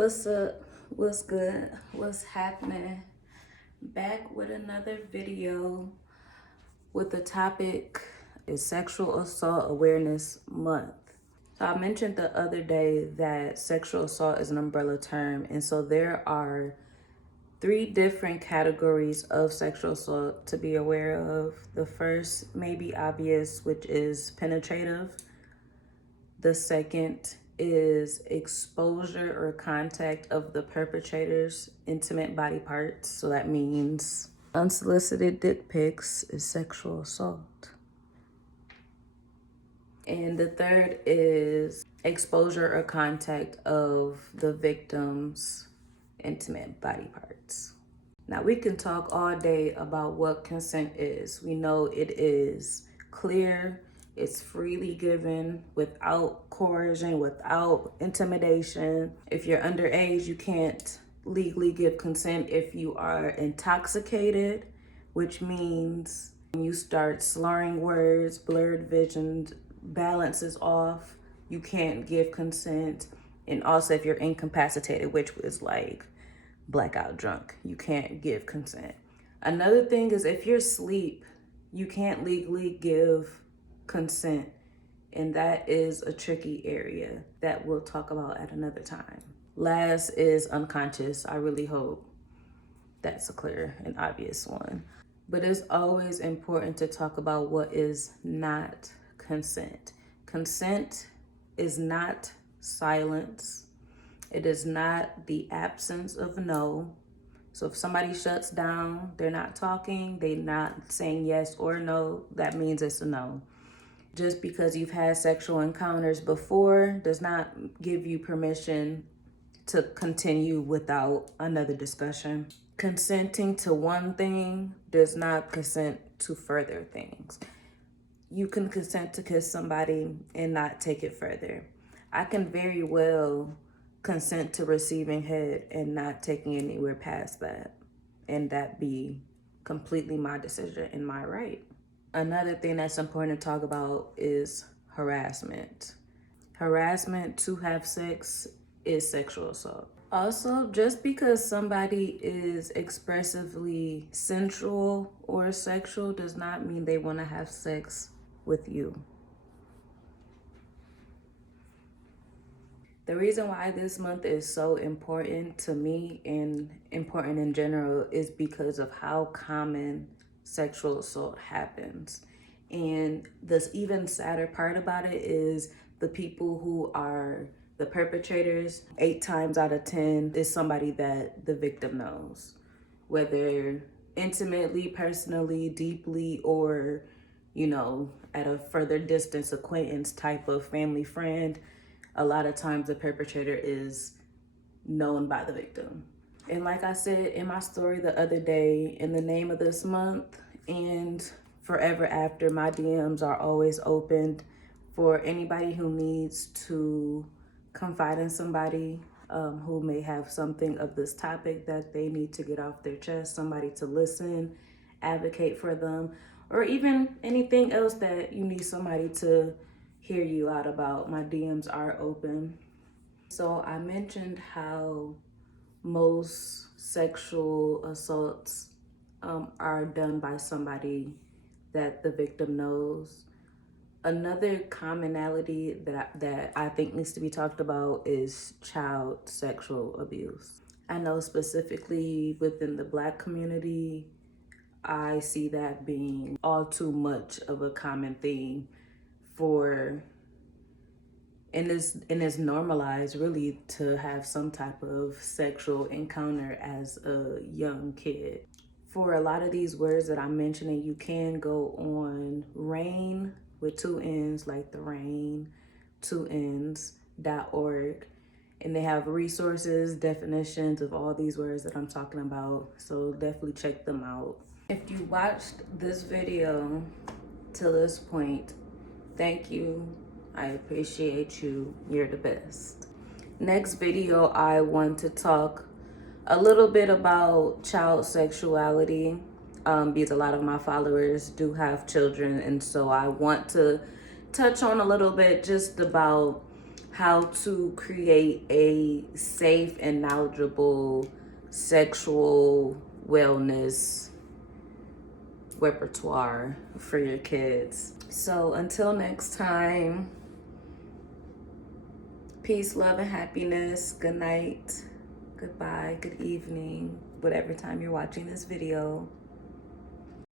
What's up? What's good? What's happening? Back with another video with the topic is Sexual Assault Awareness Month. So I mentioned the other day that sexual assault is an umbrella term, and so there are 3 different categories of sexual assault to be aware of. The first may be obvious, which is penetrative. The second is exposure or contact of the perpetrator's intimate body parts. So that means unsolicited dick pics is sexual assault. And the third is exposure or contact of the victim's intimate body parts. Now, we can talk all day about what consent is. We know it is clear, it's freely given, without coercion, without intimidation. If you're underage, you can't legally give consent if you are intoxicated, which means you start slurring words, blurred vision, balance is off, you can't give consent. And also if you're incapacitated, which was like blackout drunk, you can't give consent. Another thing is if you're asleep, you can't legally give consent, and that is a tricky area that we'll talk about at another time. Last is unconscious. I really hope that's a clear and obvious one. But it's always important to talk about what is not consent. Consent is not silence. It is not the absence of no. So if somebody shuts down, they're not talking, they're not saying yes or no, that means it's a no. Just because you've had sexual encounters before does not give you permission to continue without another discussion. Consenting to one thing does not consent to further things. You can consent to kiss somebody and not take it further. I can very well consent to receiving head and not taking anywhere past that, and that be completely my decision and my right. Another thing that's important to talk about is harassment. Harassment to have sex is sexual assault. Also, just because somebody is expressively sensual or sexual does not mean they want to have sex with you. The reason why this month is so important to me and important in general is because of how common sexual assault happens. And the even sadder part about it is the people who are the perpetrators, 8 times out of 10 is somebody that the victim knows, whether intimately, personally, deeply, or, at a further distance acquaintance type of family friend. A lot of times the perpetrator is known by the victim. And like I said in my story the other day, in the name of this month and forever after, my DMs are always opened for anybody who needs to confide in somebody who may have something of this topic that they need to get off their chest, somebody to listen, advocate for them, or even anything else that you need somebody to hear you out about. My DMs are open. So I mentioned how most sexual assaults are done by somebody that the victim knows. Another commonality that I think needs to be talked about is child sexual abuse. I know specifically within the Black community, I see that being all too much of a common thing and it's normalized really to have some type of sexual encounter as a young kid. For a lot of these words that I'm mentioning, you can go on RAIN with 2 N's, like the rain, 2 N's.org. And they have resources, definitions of all these words that I'm talking about. So definitely check them out. If you watched this video to this point, thank you. I appreciate you. You're the best. Next video, I want to talk a little bit about child sexuality because a lot of my followers do have children, and so I want to touch on a little bit just about how to create a safe and knowledgeable sexual wellness repertoire for your kids. So until next time, peace, love, and happiness. Good night, goodbye, good evening, whatever time you're watching this video.